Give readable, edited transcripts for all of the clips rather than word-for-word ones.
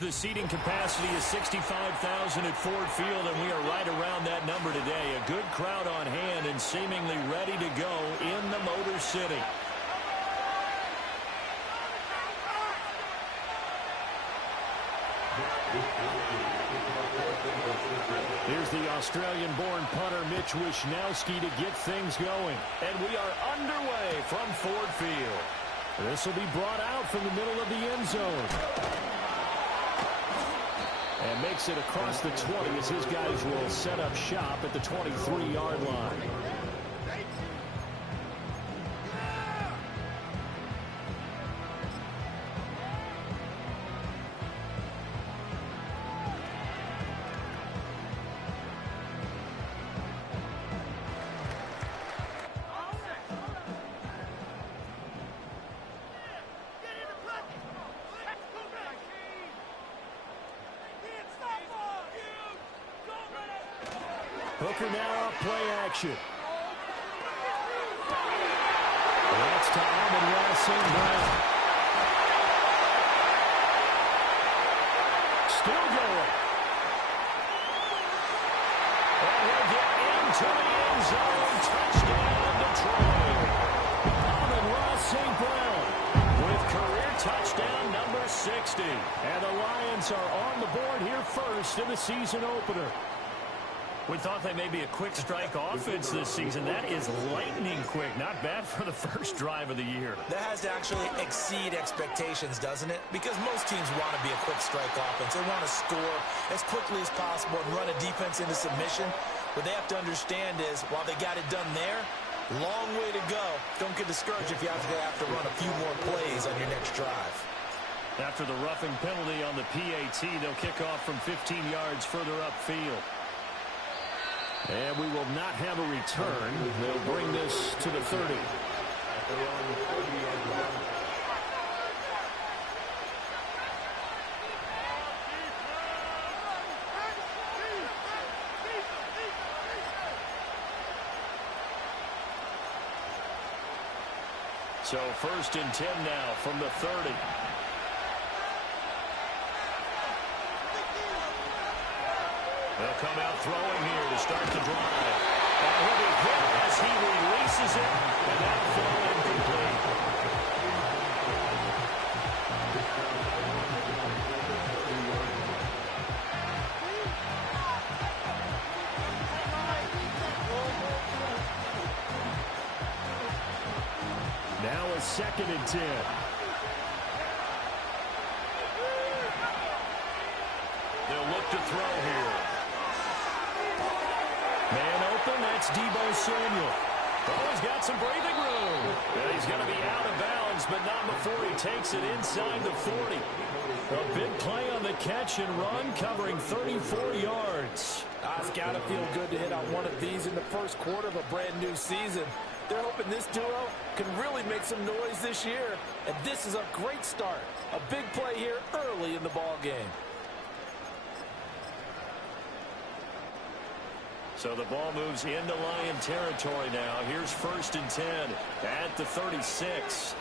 The seating capacity is 65,000 at Ford Field, and we are right around that number today. A good crowd on hand and seemingly ready to go in the Motor City. Here's the Australian-born punter Mitch Wishnowsky to get things going. And we are underway from Ford Field. This will be brought out from the middle of the end zone. And makes it across the 20 as his guys will set up shop at the 23-yard line. Hooker now off play action. That's to Amon-Ra St. Brown. Still going. And he'll get into the end zone. Touchdown, Detroit. Amon-Ra St. Brown with career touchdown number 60. And the Lions are on the board here first in the season opener. We thought they may be a quick strike offense this season. That is lightning quick. Not bad for the first drive of the year. That has to actually exceed expectations, doesn't it? Because most teams want to be a quick strike offense. They want to score as quickly as possible and run a defense into submission. What they have to understand is, while they got it done there, long way to go. Don't get discouraged if you have to run a few more plays on your next drive. After the roughing penalty on the PAT, they'll kick off from 15 yards further upfield. And we will not have a return. They'll bring this to the 30. So 1st and 10 now from the 30. They'll come out throwing here to start the drive. And he'll be hit as he releases it. And that'll fall incomplete. Now a 2nd and 10. They'll look to throw here. Man open, that's Deebo Samuel. Oh, he's got some breathing room. And he's going to be out of bounds, but not before he takes it inside the 40. A big play on the catch and run, covering 34 yards. It's got to feel good to hit on one of these in the first quarter of a brand new season. They're hoping this duo can really make some noise this year. And this is a great start. A big play here early in the ball game. So the ball moves into Lion territory now. Here's 1st and 10 at the 36.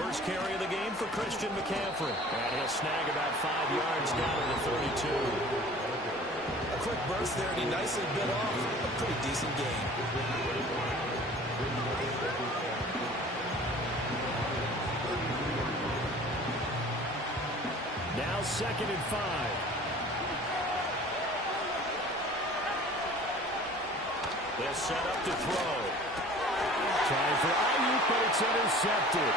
First carry of the game for Christian McCaffrey. And he'll snag about 5 yards down to the 32. A quick burst there, and he nicely bit off a pretty decent game. Now 2nd and 5. They'll set up to throw. Trying for Ayuk, but it's intercepted.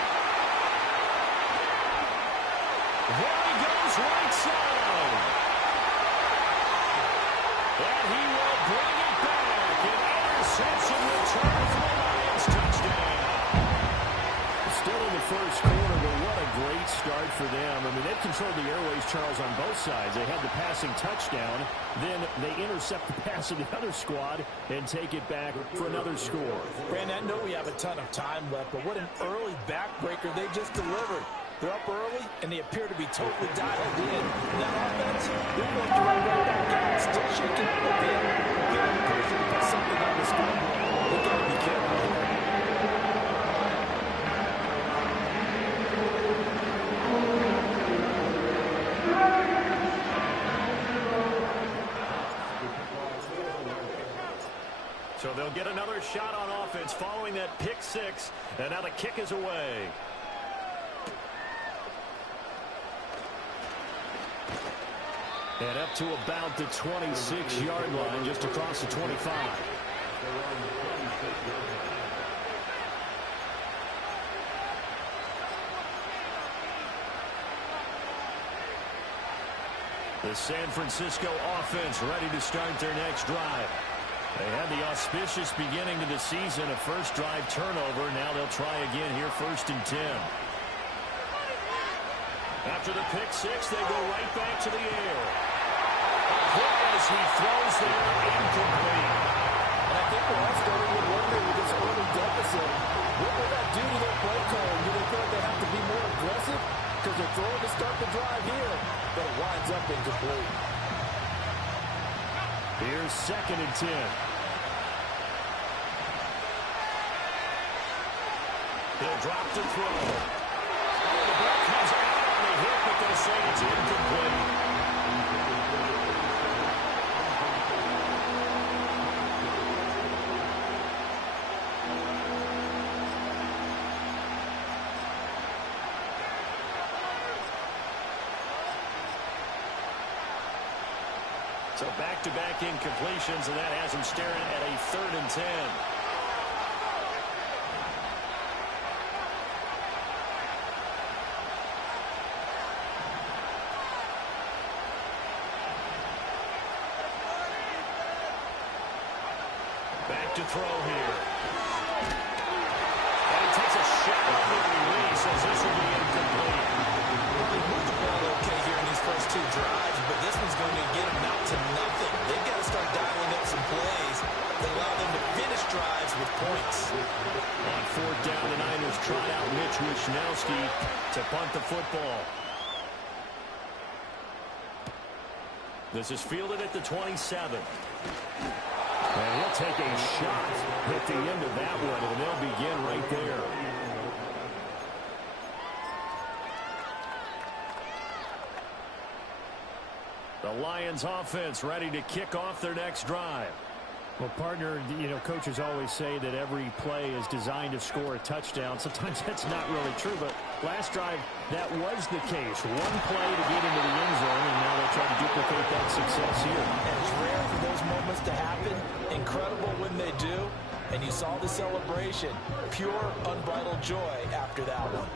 There he goes, right side. And he will bring it back. An interception return for the Lions. Touchdown. Still in the first quarter, but what a great start for them. I mean, they've controlled the airways, Charles, on both sides. They had the passing touchdown. Then they intercept the pass of the other squad and take it back for another score. Brandon, I know we have a ton of time left, but what an early backbreaker they just delivered. They're up early, and they appear to be totally dialed in. That offense, they're going to run right back out. Still shaking up a bit. Getting pressure to put something on the scoreboard. They've got to be careful here. So they'll get another shot on offense following that pick six. And now the kick is away. And up to about the 26-yard line, just across the 25. The San Francisco offense ready to start their next drive. They had the auspicious beginning to the season, a first drive turnover. Now they'll try again here, 1st and 10. After the pick six, they go right back to the air. A hit as he throws there, incomplete. And I think we're all starting to wonder with this early deficit, what will that do to their play calling? Do they feel like they have to be more aggressive? Because they're throwing to start the drive here, but it winds up incomplete. Here's 2nd and 10. He'll drop to throw. Oh, the ball comes out on the hit, but they'll say it's incomplete. So back-to-back incompletions, and that has him staring at a 3rd and 10. Back to throw here. And he takes a shot on the release as this will be incomplete. Well, he moved the ball okay here in these first two drives, but this one's going to get him out to nothing. They've got to start dialing up some plays that allow them to finish drives with points. On 4th down, the Niners trot out Mitch Wishnowsky to punt the football. This is fielded at the 27. And he'll take a shot at the end of that one, and they'll begin right there. The Lions offense ready to kick off their next drive. Well, partner, you know, coaches always say that every play is designed to score a touchdown. Sometimes that's not really true, but last drive, that was the case. One play to get into the end zone, and now they'll try to duplicate that success here. And it's rare for those moments to happen. Incredible when they do. And you saw the celebration. Pure, unbridled joy after that one.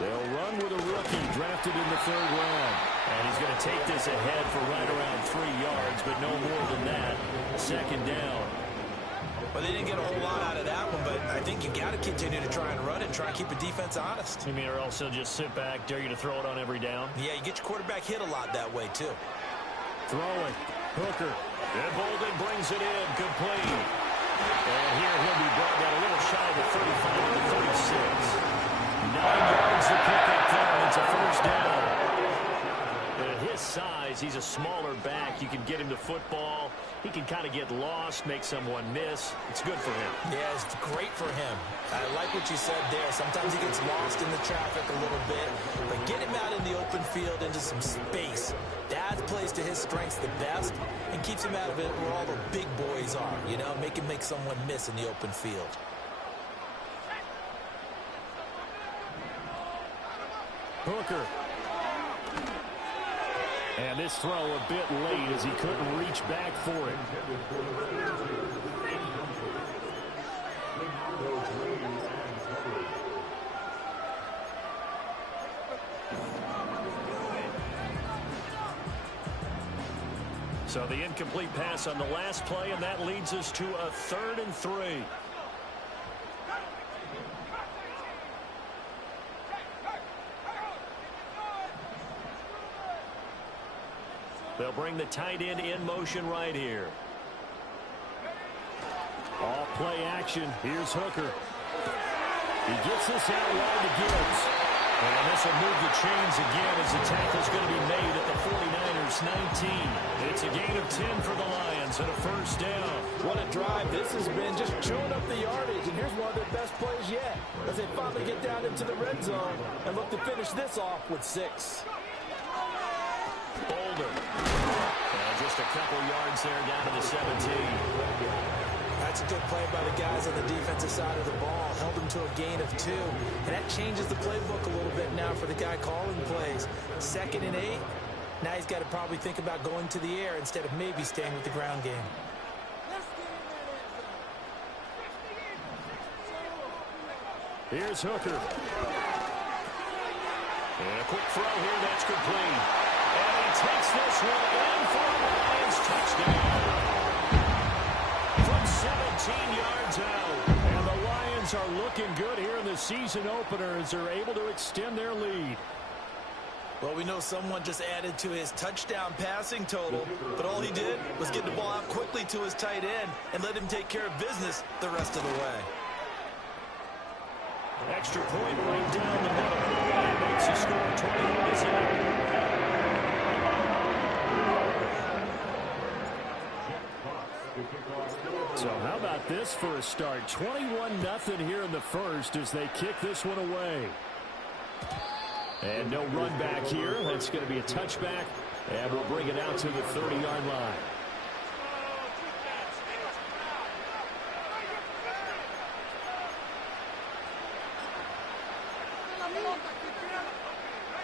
They'll run with a rookie drafted in the 3rd round. And he's going to take this ahead for right around 3 yards, but no more than that. 2nd down. Well, they didn't get a whole lot out of that one, but I think you got to continue to try and run and try and keep a defense honest. You mean, or else they'll just sit back, dare you to throw it on every down? Yeah, you get your quarterback hit a lot that way, too. Throwing. Hooker. And Bolden brings it in. Complete. And here he'll be brought down a little shy of the 35 to the 36. 9 yards to pick up there, and it's a 1st down. At his size, he's a smaller back. You can get him the football. He can kind of get lost, make someone miss. It's good for him. Yeah, it's great for him. I like what you said there. Sometimes he gets lost in the traffic a little bit, but get him out in the open field into some space. That plays to his strengths the best and keeps him out of it where all the big boys are, you know, make him make someone miss in the open field. Hooker. And this throw a bit late as he couldn't reach back for it. So the incomplete pass on the last play, and that leads us to a 3rd and 3. They'll bring the tight end in motion right here. All play action. Here's Hooker. He gets this out wide to Gibbs. And this will move the chains again as the tackle's going to be made at the 49ers 19. It's a gain of 10 for the Lions. Lions and a first down. What a drive this has been, just chewing up the yardage. And here's one of their best plays yet as they finally get down into the red zone and look to finish this off with 6. Boulder. And just a couple yards there down to the 17. That's a good play by the guys on the defensive side of the ball. Held them to a gain of 2. And that changes the playbook a little bit now for the guy calling plays. 2nd and 8. Now he's got to probably think about going to the air instead of maybe staying with the ground game. Here's Hooker. And a quick throw here, that's complete. And he takes this one in for a Lions touchdown. From 17 yards out. And the Lions are looking good here in the season opener as they're able to extend their lead. Well, we know someone just added to his touchdown passing total, but all he did was get the ball out quickly to his tight end and let him take care of business the rest of the way. Extra point right down the middle. And makes the score 21-7. So how about this for a start? 21-0 here in the first as they kick this one away. And no run back here. That's going to be a touchback. And we'll bring it out to the 30-yard line.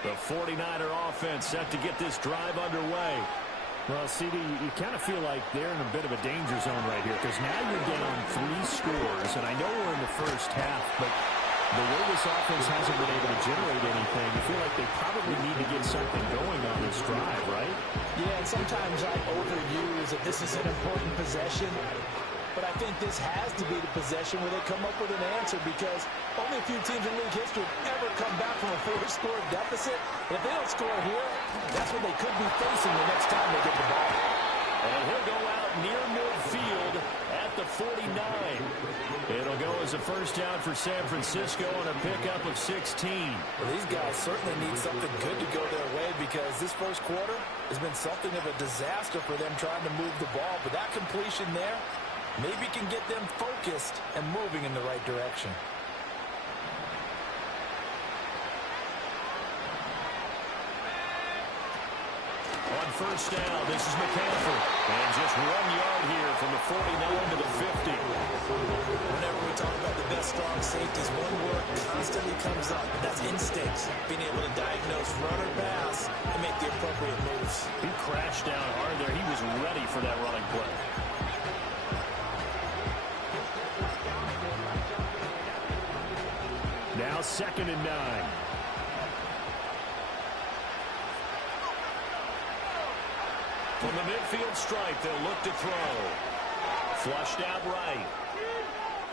The 49er offense set to get this drive underway. Well, CD, you kind of feel like they're in a bit of a danger zone right here because now you're down 3 scores, and I know we're in the first half, but the way this offense hasn't been able to generate anything, you feel like they probably need to get something going on this drive, right? Yeah, and sometimes I overuse that this is an important possession. But I think this has to be the possession where they come up with an answer because only a few teams in league history have ever come back from a 4-score deficit. And if they don't score here, that's what they could be facing the next time they get the ball. And he'll go out near midfield at the 49. It'll go as a first down for San Francisco on a pickup of 16. Well, these guys certainly need something good to go their way because this first quarter has been something of a disaster for them trying to move the ball. But that completion there maybe can get them focused and moving in the right direction. On first down, this is McCaffrey. And just 1 yard here from the 49 to the 50. Whenever we talk about the best strong safeties, one word constantly comes up, and that's instincts. Being able to diagnose run or pass and make the appropriate moves. He crashed down hard there. He was ready for that running play. Now 2nd and 9. From the midfield stripe, they'll look to throw. Flushed out right.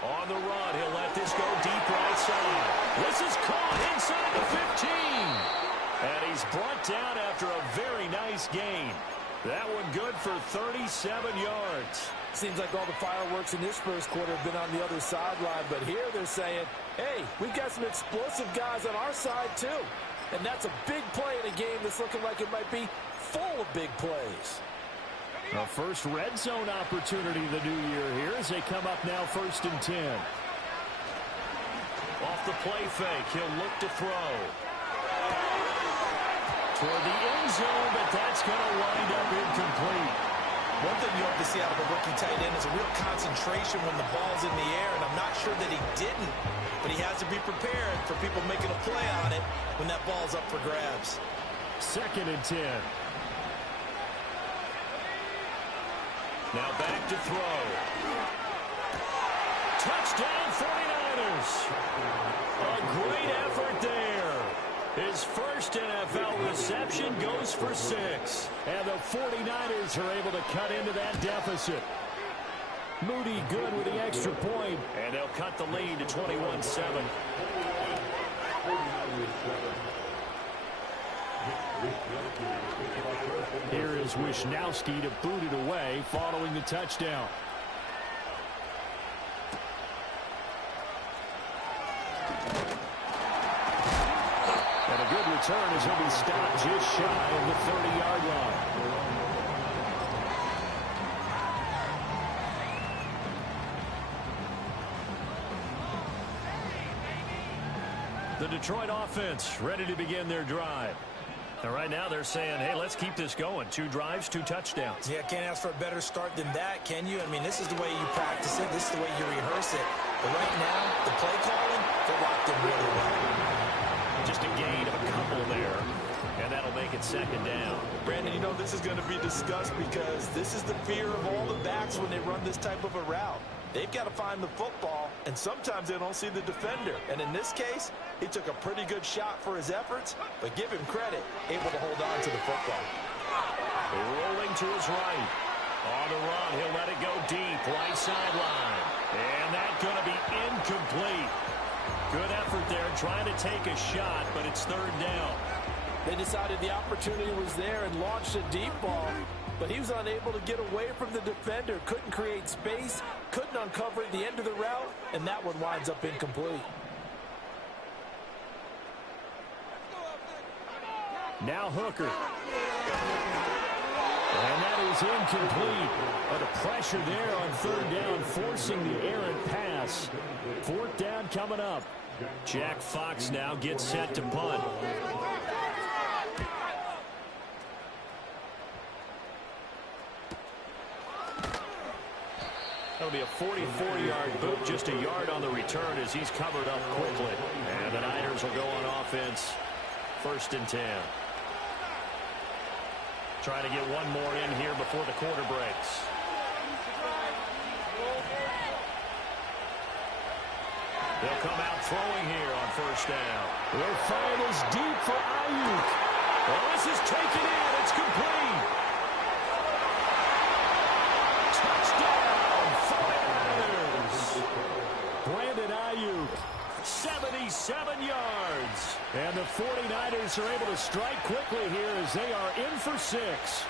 On the run, he'll let this go deep right side. This is caught inside the 15. And he's brought down after a very nice gain. That one good for 37 yards. Seems like all the fireworks in this first quarter have been on the other sideline, but here they're saying, hey, we've got some explosive guys on our side too. And that's a big play in a game that's looking like it might be full of big plays. A first red zone opportunity the new year here as they come up now 1st and 10. Off the play fake, he'll look to throw. Toward the end zone, but that's going to wind up incomplete. One thing you hope to see out of a rookie tight end is a real concentration when the ball's in the air, and I'm not sure that he didn't, but he has to be prepared for people making a play on it when that ball's up for grabs. 2nd and 10. Now back to throw. Touchdown 49ers. A great effort there. His first NFL reception goes for 6. And the 49ers are able to cut into that deficit. Moody good with the extra point. And they'll cut the lead to 21-7. Here is Wisnowski to boot it away following the touchdown. And a good return as he'll be stopped just shy of the 30-yard line. The Detroit offense ready to begin their drive. And right now they're saying, hey, let's keep this going. 2 drives, 2 touchdowns. Yeah, can't ask for a better start than that, can you? I mean, this is the way you practice it. This is the way you rehearse it. But right now, the play calling, they're locked in really well. Just a gain of a couple there. And that'll make it 2nd down. Brandon, you know this is going to be discussed because this is the fear of all the backs when they run this type of a route. They've got to find the football, and sometimes they don't see the defender. And in this case, he took a pretty good shot for his efforts, but give him credit, able to hold on to the football. Rolling to his right. On the run, he'll let it go deep, right sideline. And that's going to be incomplete. Good effort there, trying to take a shot, but it's 3rd down. They decided the opportunity was there and launched a deep ball, but he was unable to get away from the defender, couldn't create space, couldn't uncover the end of the route, and that one winds up incomplete. Now Hooker. And that is incomplete. But the pressure there on 3rd down, forcing the errant pass. 4th down coming up. Jack Fox now gets set to punt. That'll be a 44-yard boot, just a yard on the return as he's covered up quickly. And the Niners will go on offense, 1st and 10. Trying to get one more in here before the quarter breaks. They'll come out throwing here on 1st down. Their find is deep for Ayuk. Well, this is taken in. It's complete. Touchdown, 49ers. Brandon Ayuk, 77 yards. And the 49ers are able to strike quickly here as they are in for 6.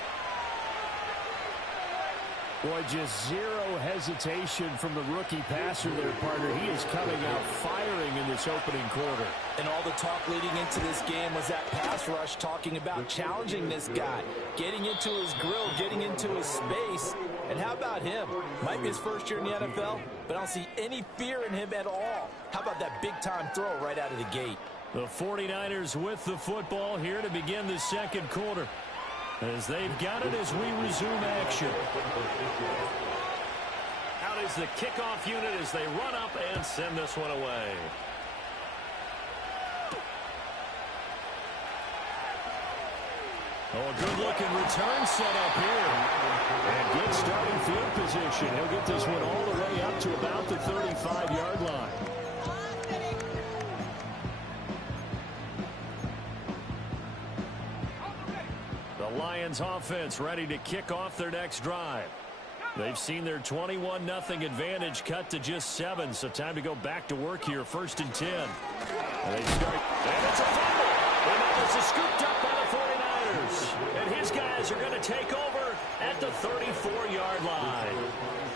Boy, just zero hesitation from the rookie passer there, partner. He is coming out firing in this opening quarter. And all the talk leading into this game was that pass rush, talking about challenging this guy, getting into his grill, getting into his space. And how about him? Might be his first year in the NFL, but I don't see any fear in him at all. How about that big-time throw right out of the gate? The 49ers with the football here to begin the 2nd quarter, as they've got it as we resume action. Out is the kickoff unit as they run up and send this one away. Oh, a good-looking return set up here. And good starting field position. He'll get this one all the way up to about the 35-yard line. The Lions offense ready to kick off their next drive. They've seen their 21-0 advantage cut to just 7, so time to go back to work here, 1st and 10. And they start, and it's a fumble. And that was scooped up by the 49ers. And his guys are going to take over at the 34-yard line.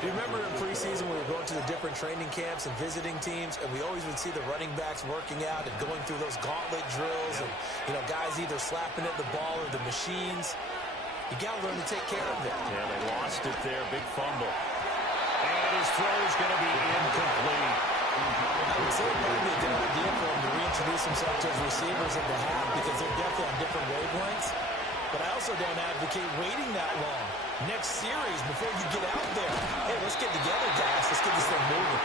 Do you remember in preseason we were going to the different training camps and visiting teams, and we always would see the running backs working out and going through those gauntlet drills, and, you know, guys either slapping at the ball or the machines. You got to learn to take care of it. Yeah, they lost it there. Big fumble. And his throw is going to be incomplete. I would say it might be a good idea for him to reintroduce himself to his receivers at the half because they're definitely on different wavelengths. But I also don't advocate waiting that long. Next series, before you get out there, hey, let's get together, guys. Let's get this thing moving.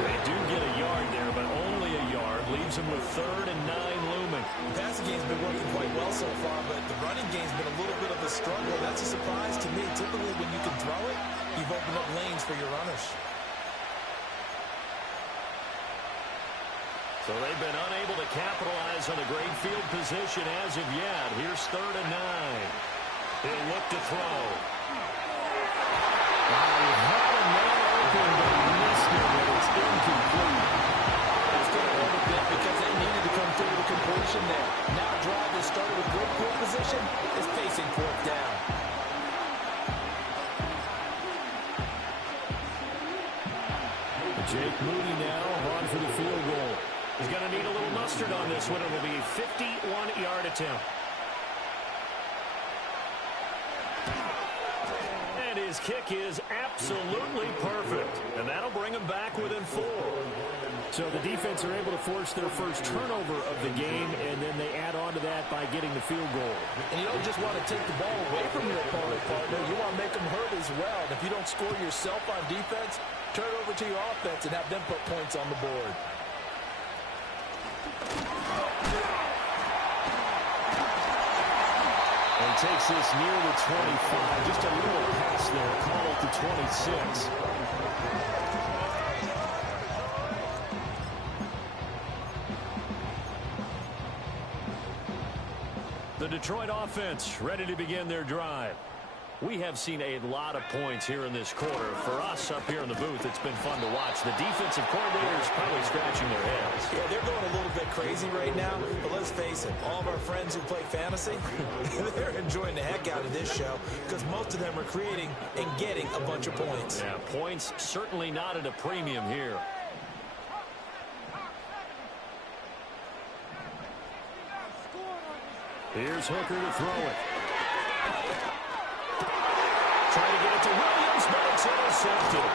They do get a yard there, but only a yard. Leaves them with 3rd and 9 looming. The passing game's been working quite well so far, but the running game's been a little bit of a struggle. That's a surprise to me. Typically, when you can throw it, you've opened up lanes for your runners. So they've been unable to capitalize on the great field position as of yet. Here's 3rd and 9. He'll look to throw. He had a man open, but he missed it, and it's incomplete. It's going to hurt a bit because they needed to come through the completion there. Now a drive that started with good field position is facing 4th down. Jake Moody now on for the field goal. He's going to need a little mustard on this one. It will be a 51-yard attempt. And his kick is absolutely perfect. And that'll bring him back within 4. So the defense are able to force their first turnover of the game, and then they add on to that by getting the field goal. And you don't just want to take the ball away from your opponent, partner. You want to make them hurt as well. And if you don't score yourself on defense, turn it over to your offense and have them put points on the board. And takes this near the 25. Just a little pass there. Call it the 26. The Detroit offense ready to begin their drive. We have seen a lot of points here in this quarter. For us up here in the booth, it's been fun to watch. The defensive coordinators probably scratching their heads. Yeah, they're going a little bit crazy right now, but let's face it, all of our friends who play fantasy, they're enjoying the heck out of this show because most of them are creating and getting a bunch of points. Yeah, points certainly not at a premium here. Here's Hooker to throw it. Trying to get it to Williams, but it's intercepted.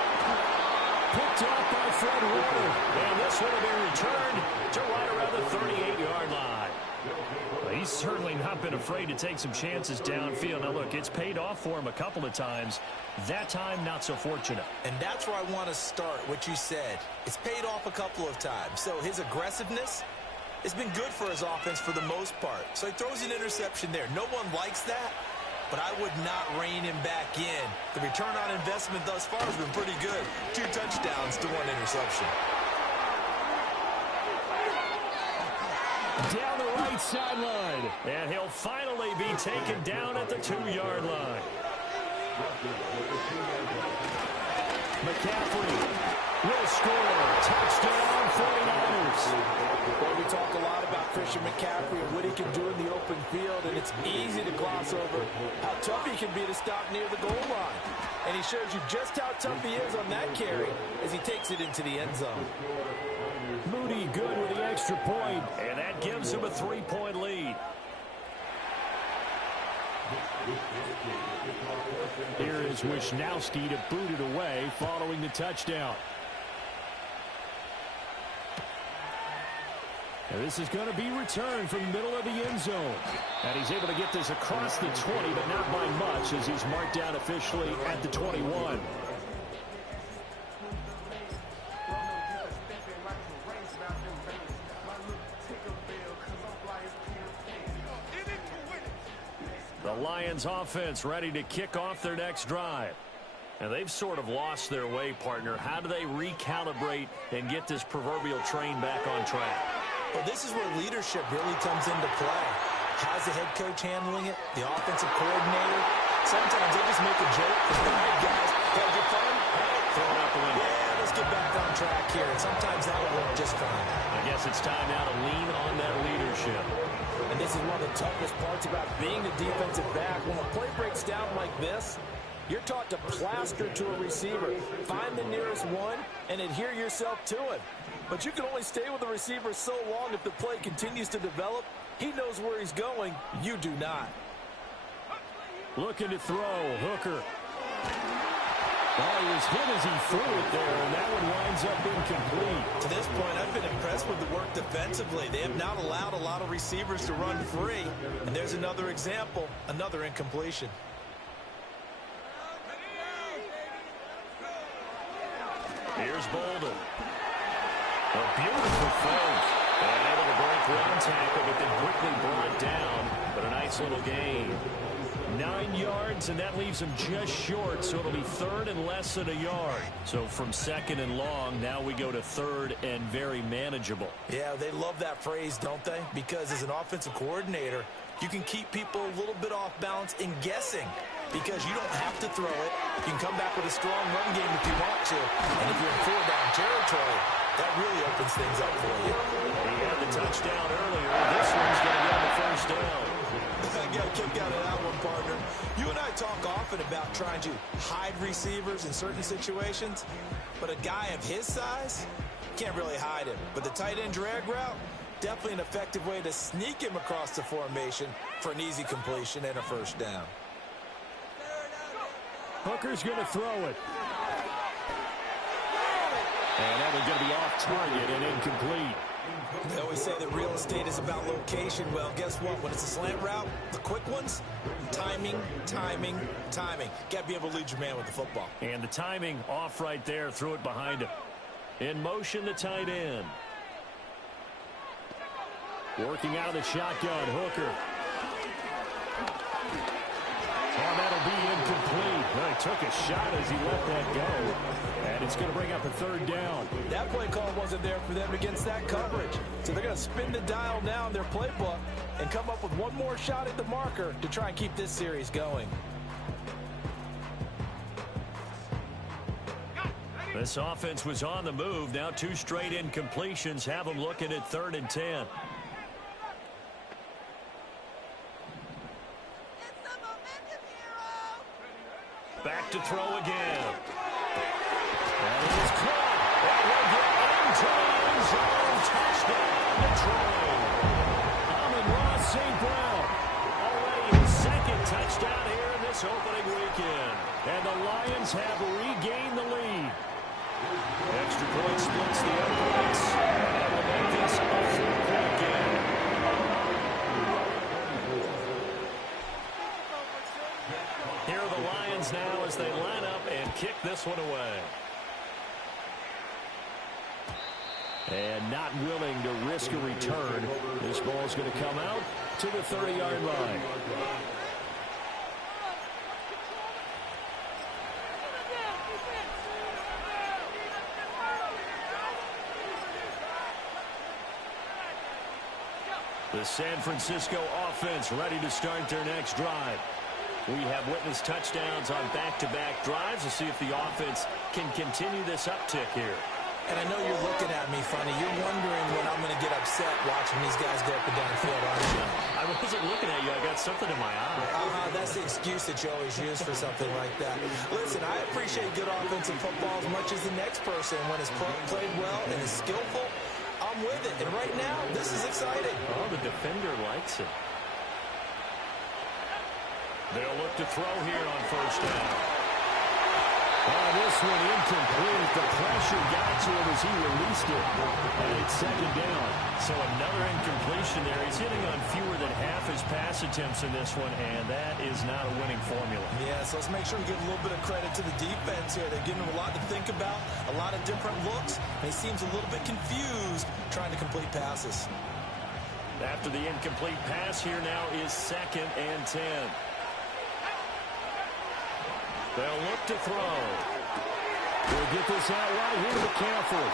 Picked up by Fred Warner. And this would have been returned to right around the 38-yard line. Well, he's certainly not been afraid to take some chances downfield. Now, look, it's paid off for him a couple of times. That time, not so fortunate. And that's where I want to start, what you said. It's paid off a couple of times. So his aggressiveness has been good for his offense for the most part. So he throws an interception there. No one likes that, but I would not rein him back in. The return on investment thus far has been pretty good. 2 touchdowns to 1 interception. Down the right sideline. And he'll finally be taken down at the 2-yard line. McCaffrey will score. Touchdown, 49ers. Well, we talk a lot about Christian McCaffrey and what he can do in the open field, and it's easy to gloss over how tough he can be to stop near the goal line. And he shows you just how tough he is on that carry as he takes it into the end zone. Moody good with the extra point, and that gives him a 3-point lead. Here is Wisnowski to boot it away following the touchdown. And this is going to be returned from the middle of the end zone. And he's able to get this across the 20, but not by much as he's marked down officially at the 21. The Lions offense ready to kick off their next drive. And they've sort of lost their way, partner. How do they recalibrate and get this proverbial train back on track? Well, this is where leadership really comes into play. How's the head coach handling it? The offensive coordinator? Sometimes they just make a joke. All right, guys, had your fun? Throw it out the window. Yeah, let's get back on track here. And sometimes that'll work just fine. I guess it's time now to lean on that leadership. And this is one of the toughest parts about being a defensive back. When a play breaks down like this, you're taught to plaster to a receiver. Find the nearest one and adhere yourself to it. But you can only stay with the receiver so long if the play continues to develop. He knows where he's going. You do not. Looking to throw. Hooker. Well, he was hit as he threw it there, and that one winds up incomplete. To this point, I've been impressed with the work defensively. They have not allowed a lot of receivers to run free. And there's another example, another incompletion. Here's Bolden. A beautiful fake. And able to break one tackle, but then quickly brought down. But a nice little gain. 9 yards, and that leaves him just short, so it'll be third and less than a yard. So from second and long, now we go to third and very manageable. Yeah, they love that phrase, don't they? Because as an offensive coordinator, you can keep people a little bit off balance and guessing because you don't have to throw it. You can come back with a strong run game if you want to. And if you're in 4-down territory, that really opens things up for you. He had the touchdown earlier. This one's going to get the first down. I got a kick out of that one, partner. You and I talk often about trying to hide receivers in certain situations, but a guy of his size can't really hide him. But the tight end drag route, definitely an effective way to sneak him across the formation for an easy completion and a first down. Hooker's going to throw it. And that one's going to be off target and incomplete. They always say that real estate is about location. Well, guess what? When it's a slant route, the quick ones, timing, timing, timing. Got to be able to lead your man with the football. And the timing off right there. Threw it behind him. In motion, the tight end. Working out of the shotgun, Hooker. Oh, that'll be incomplete. Well, he took a shot as he let that go. And it's going to bring up a third down. That play call wasn't there for them against that coverage. So they're going to spin the dial now in their playbook and come up with one more shot at the marker to try and keep this series going. This offense was on the move. Now 2 straight incompletions have them looking at 3rd and 10. Back to throw again. And it is caught. That will get into the end zone. Touchdown, Detroit. Amon-Ra St. Brown. Already his 2nd touchdown here in this opening weekend. And the Lions have regained the lead. Extra point splits the uprights. And that will make this a 4-point game. Here are the Lions now as they line up and kick this one away. And not willing to risk a return. This ball's going to come out to the 30-yard line. The San Francisco offense ready to start their next drive. We have witnessed touchdowns on back-to-back drives to see if the offense can continue this uptick here. And I know you're looking at me funny. You're wondering when I'm going to get upset watching these guys go up and down the field, aren't you? I wasn't looking at you. I got something in my eye. That's the excuse that you always use for something like that. Listen, I appreciate good offensive football as much as the next person. When it's played well and is skillful, I'm with it. And right now, this is exciting. Oh, the defender likes it. They'll look to throw here on 1st down. Oh, this one incomplete. The pressure got to him as he released it. And it's 2nd down. So another incompletion there. He's hitting on fewer than half his pass attempts in this one, and that is not a winning formula. Yeah, so let's make sure we give a little bit of credit to the defense here. They're giving him a lot to think about, a lot of different looks, and he seems a little bit confused trying to complete passes. After the incomplete pass, here now is 2nd and 10. They'll look to throw. They'll get this out right here to McCaffrey.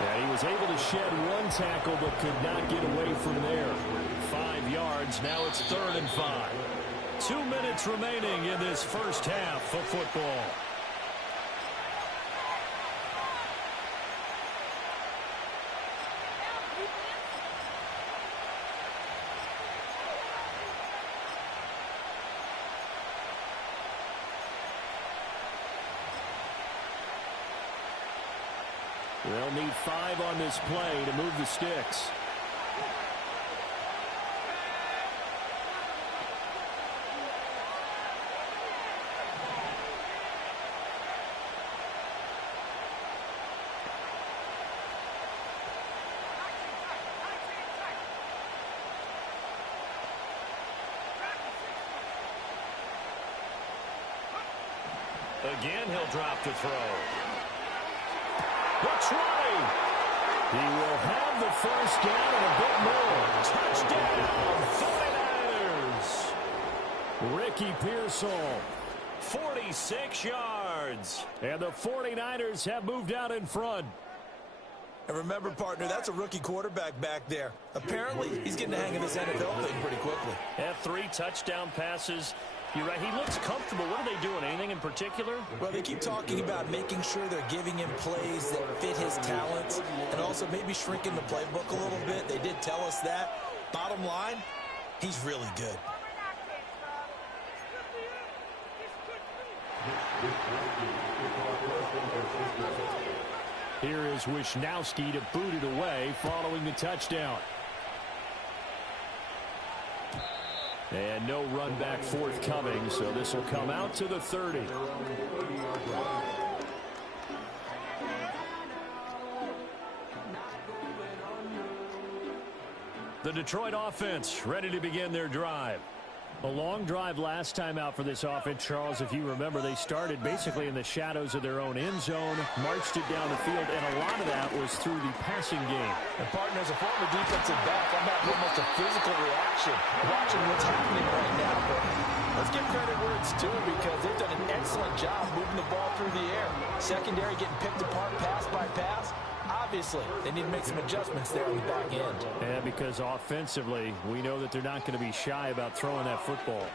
And he was able to shed 1 tackle but could not get away from there. 5 yards. Now it's 3rd and 5. 2 minutes remaining in this first half of football. They'll need 5 on this play to move the sticks. Again, he'll drop to throw. The try. He will have the 1st down and a bit more. Touchdown, 49ers. Ricky Pearsall, 46 yards. And the 49ers have moved out in front. And remember, partner, that's a rookie quarterback back there. Apparently, he's getting the hang of this NFL thing pretty quickly. Had 3 touchdown passes. You're right. He looks comfortable. What are they doing? Anything in particular? Well, they keep talking about making sure they're giving him plays that fit his talents and also maybe shrinking the playbook a little bit. They did tell us that. Bottom line, he's really good. Here is Wisnowski to boot it away following the touchdown. And no run back forthcoming, so this will come out to the 30. The Detroit offense ready to begin their drive. A long drive last time out for this offense, Charles. If you remember, they started basically in the shadows of their own end zone, marched it down the field, and a lot of that was through the passing game. And partner, as a former defensive back, I'm having almost a physical reaction watching what's happening right now. But let's give credit where it's due because they've done an excellent job moving the ball through the air. Secondary getting picked apart pass by pass. Obviously, they need to make some adjustments there on the back end. Yeah, because offensively, we know that they're not going to be shy about throwing that football.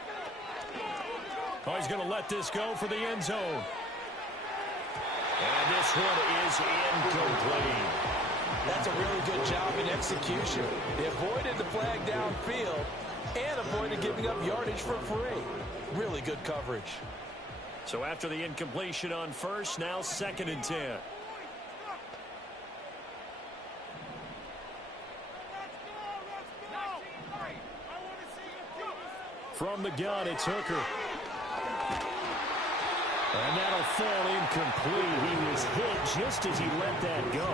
Oh, he's going to let this go for the end zone. And this one is incomplete. That's a really good job in execution. They avoided the flag downfield and avoided giving up yardage for free. Really good coverage. So after the incompletion on first, now 2nd and 10. From the gun, it's Hooker. And that'll fall incomplete. He was hit just as he let that go.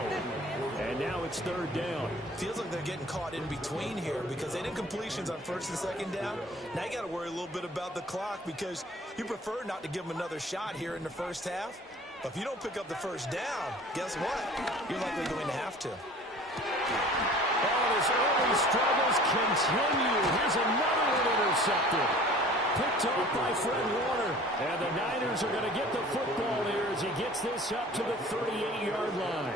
And now it's 3rd down. Feels like they're getting caught in between here because they did incompletions on 1st and 2nd down. Now you got to worry a little bit about the clock because you prefer not to give them another shot here in the first half. But if you don't pick up the 1st down, guess what? You're likely going to have to. Oh, his early struggles continue. Here's another one intercepted. Picked off by Fred Warner. And the Niners are going to get the football here as he gets this up to the 38-yard line.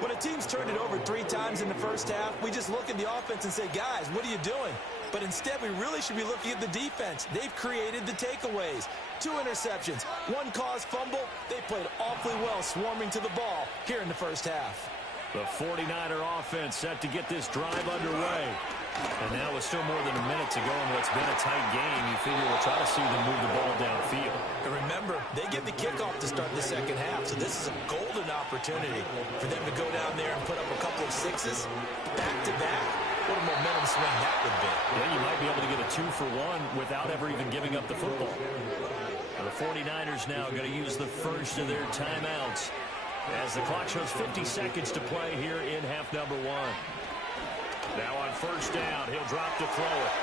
When a team's turned it over 3 times in the first half, we just look at the offense and say, guys, what are you doing? But instead, we really should be looking at the defense. They've created the takeaways. 2 interceptions, 1 caused fumble. They played awfully well swarming to the ball here in the first half. The 49er offense set to get this drive underway. And now with still more than a minute to go in what's been a tight game, you figure we'll try to see them move the ball downfield. And remember, they get the kickoff to start the second half, so this is a golden opportunity for them to go down there and put up a couple of 6s back-to-back. What a momentum swing that would be. Yeah, you might be able to get a 2-for-1 without ever even giving up the football. The 49ers now going to use the first of their timeouts as the clock shows 50 seconds to play here in half number 1. Now on 1st down, he'll drop to throw it.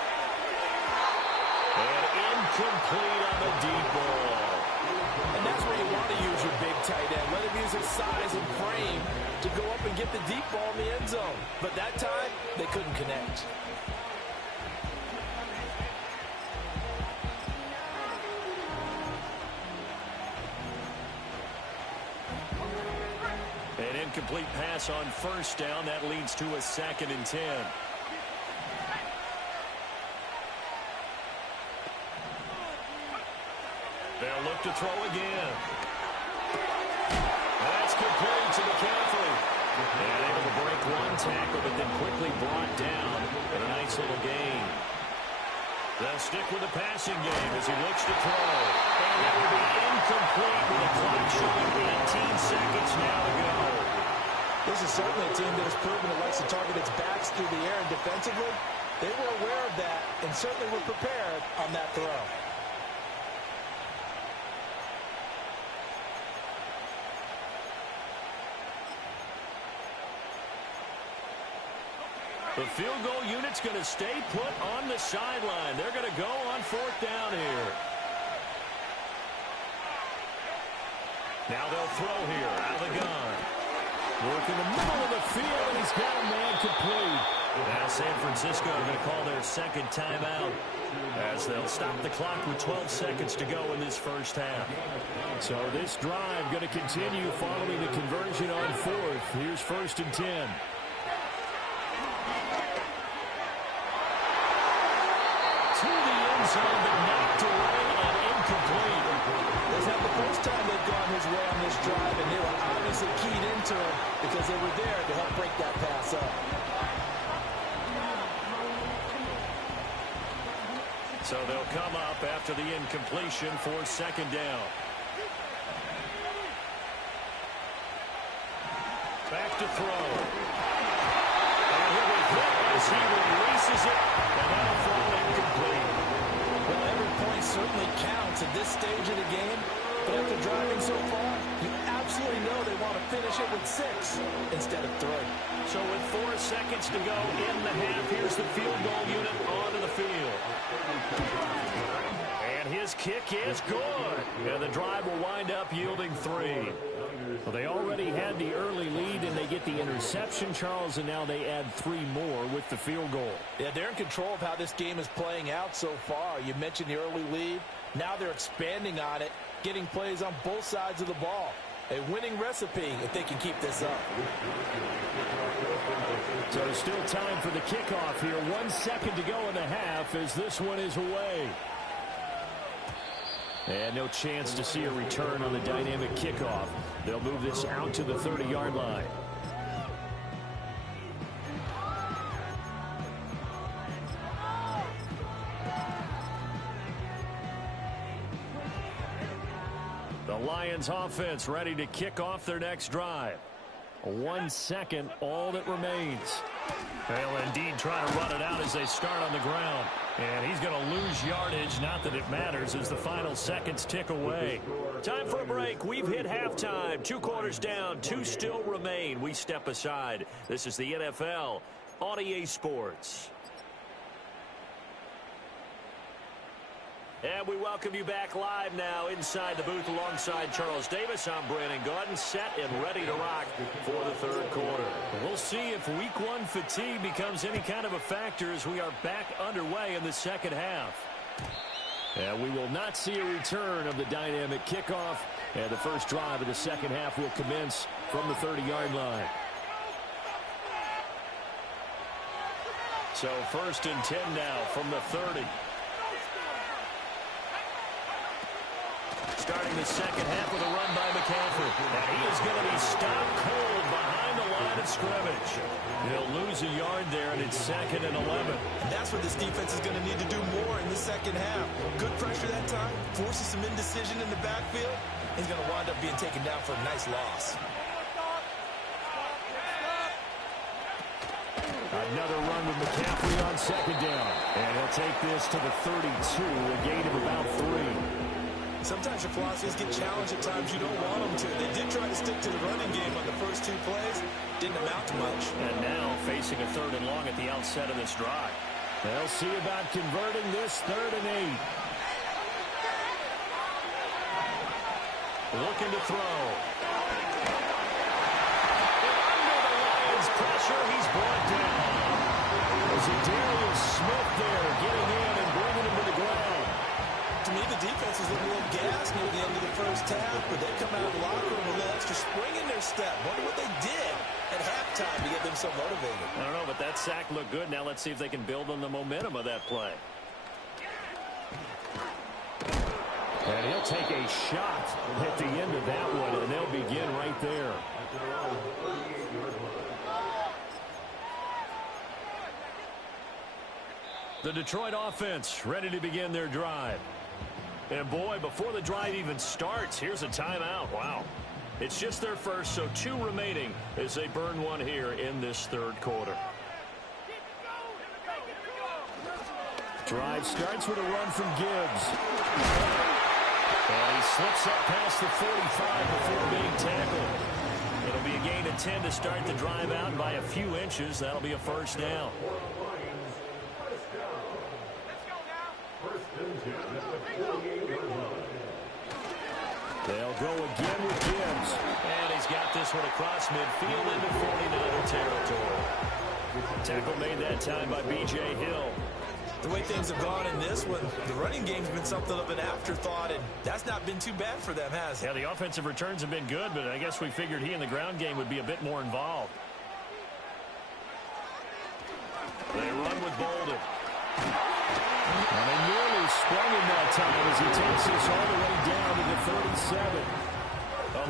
And incomplete on the deep ball. And that's where you want to use your big tight end. Let him use his size and frame to go up and get the deep ball in the end zone. But that time, they couldn't connect. An incomplete pass on 1st down. That leads to a 2nd and 10. They'll look to throw again. That's complete to McCaffrey. And able to break 1 tackle, but then quickly brought down. And a nice little gain. They'll stick with the passing game as he looks to throw. And that will be incomplete with the clock showing 18 seconds now to go. This is certainly a team that has proven it likes to target its backs through the air and defensively. They were aware of that and certainly were prepared on that throw. The field goal unit's going to stay put on the sideline. They're going to go on 4th down here. Now they'll throw here out of the gun. Work in the middle of the field, and he's got a man complete. Now San Francisco are going to call their 2nd timeout as they'll stop the clock with 12 seconds to go in this first half. So this drive going to continue following the conversion on 4th. Here's 1st and 10. To the end zone, but knocked away and incomplete. This is not the first time they've gone his way on this drive, and they were obviously keyed into it because they were there to help break that pass up. So they'll come up after the incompletion for 2nd down. Back to throw. And he'll be hit as he releases it, and that'll fall incomplete. Well, every point certainly counts at this stage of the game. But after driving so far, you absolutely know they want to finish it with 6 instead of 3. So with 4 seconds to go in the half, here's the field goal unit onto the field. And his kick is good. And the drive will wind up yielding 3. Well, they already had the early lead, and they get the interception, Charles, and now they add 3 more with the field goal. Yeah, they're in control of how this game is playing out so far. You mentioned the early lead. Now they're expanding on it, getting plays on both sides of the ball. A winning recipe if they can keep this up. So still time for the kickoff here. 1 second to go in the half as this one is away. And no chance to see a return on the dynamic kickoff. They'll move this out to the 30-yard line. The Lions offense ready to kick off their next drive. 1 second, all that remains. They'll indeed try to run it out as they start on the ground. And he's going to lose yardage, not that it matters, as the final seconds tick away. Time for a break. We've hit halftime. 2 quarters down, 2 still remain. We step aside. This is the NFL on EA Sports. And we welcome you back live now inside the booth alongside Charles Davis. I'm Brandon Gaudin, set and ready to rock for the third quarter. We'll see if week 1 fatigue becomes any kind of a factor as we are back underway in the second half. And we will not see a return of the dynamic kickoff. And the first drive of the second half will commence from the 30-yard line. So 1st and 10 now from the 30. Starting the second half with a run by McCaffrey. And he is going to be stopped cold behind the line of scrimmage. He'll lose a yard there, and it's 2nd and 11. And that's what this defense is going to need to do more in the second half. Good pressure that time, forces some indecision in the backfield. He's going to wind up being taken down for a nice loss. Another run with McCaffrey on 2nd down. And he'll take this to the 32, a gain of about 3. Sometimes your philosophies get challenged at times you don't want them to. They did try to stick to the running game on the first 2 plays. Didn't amount to much. And now facing a 3rd and long at the outset of this drive. They'll see about converting this 3rd and 8. Looking to throw. Under the Lions' pressure, he's brought down. There's a Darius Smith there getting in and bringing him to the ground. To me, the defense was a little gassed near the end of the first half, but they come out of the locker room with a little extra spring in their step. Wonder what they did at halftime to get them so motivated. I don't know, but that sack looked good. Now let's see if they can build on the momentum of that play. And he'll take a shot at the end of that one, and they'll begin right there. The Detroit offense ready to begin their drive. And boy, before the drive even starts, here's a timeout. Wow. It's just their first, so 2 remaining as they burn one here in this 3rd quarter. Drive starts with a run from Gibbs. And he slips up past the 45 before being tackled. It'll be a gain of 10 to start the drive out by a few inches. That'll be a 1st down. They'll go again with Gibbs. And he's got this one across midfield into 49er territory. Tackle made that time by B.J. Hill. The way things have gone in this one, the running game's been something of an afterthought, and that's not been too bad for them, has it? Yeah, the offensive returns have been good, but I guess we figured he in the ground game would be a bit more involved. They run with Bolden. And they nearly sprung him that time as he takes this all the way down to the 37.